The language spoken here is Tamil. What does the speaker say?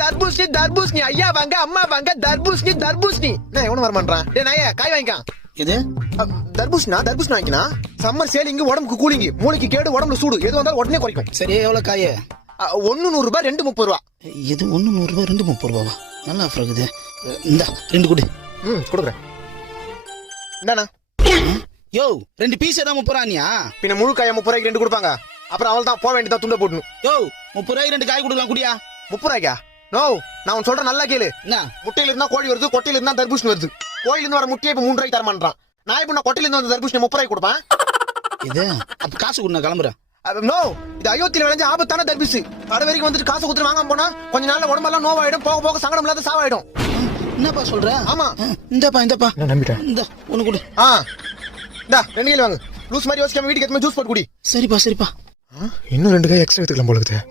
தர்பூசணி தர்பூசணி ஐயா வாங்க அம்மா வாங்க தர்பூசணி தர்பூசணி நான் எவனும் வரமாட்டான் டே நாயே காய் வாங்கிக்கான் எது தர்பூசணி வாங்கினா சம்மர் சேலிங்கு உடம்புக்கு கூலிங்கு மூளைக்கு கேடு உடம்புல சூடு எது வந்தாலும் உடனே குறைக்கும் சரி எவ்வளவு காய 1 100 ரூபாய் 2 30 ரூபா இது 1 100 ரூபாய் 2 30 ரூபாவா நல்லா ஆஃபர் இருக்குது இந்த 2 கொடு கொடுக்குறேன் என்னண்ணா யோ 2 பீஸ் தான் 30 ரூபாயா பின்ன முழு காய 30 ரூபாய்க்கு 2 கொடுப்பாங்க அப்புறம் அவள் தான் போக வேண்டியதா துண்ட போடணும் யோ 30 ரூபாய்க்கு 2 காய் கொடுக்கலாம் குடியா 30 ரூபாய்க்கா நோ நான் உன் சொல்றேன் நல்லா கேளு என்ன முட்டையில இருந்தா கோழி வருது கொட்டையில இருந்தா தர்பூசணி வருது கோயில இருந்து வர முட்டையை இப்ப 3 ரூபாய்க்கு தரமாட்டான் நான் இப்ப நான் கொட்டையில இருந்து வந்த தர்பூசணி 30 ரூபாய்க்கு கொடுப்பேன் இது அப்ப காசு கொடு நான் கிளம்புறேன் நோ இது அயோத்தியில விளைஞ்ச ஆபத்தான தர்பூசு கடை வரைக்கும் வந்துட்டு காசு கொடுத்து வாங்காம போனா கொஞ்ச நாள்ல உடம்பெல்லாம் நோவாயிடும் போக போக சங்கடம் இல்லாத சாவாயிடும் என்னப்பா சொல்ற ஆமா இந்தப்பா நான் நம்பிட்டேன் இந்த ஒண்ணு கொடு இந்தா 2 கிலோ வாங்க லூஸ் மாதிரி யோசிக்காம வீட்டுக்கு எத்தனை ஜூஸ் போட்டு குடி சரிப்பா இன்னும் 2 காய் எக்ஸ்ட்ரா எடுத்துக்கலாம் போல இருக்குது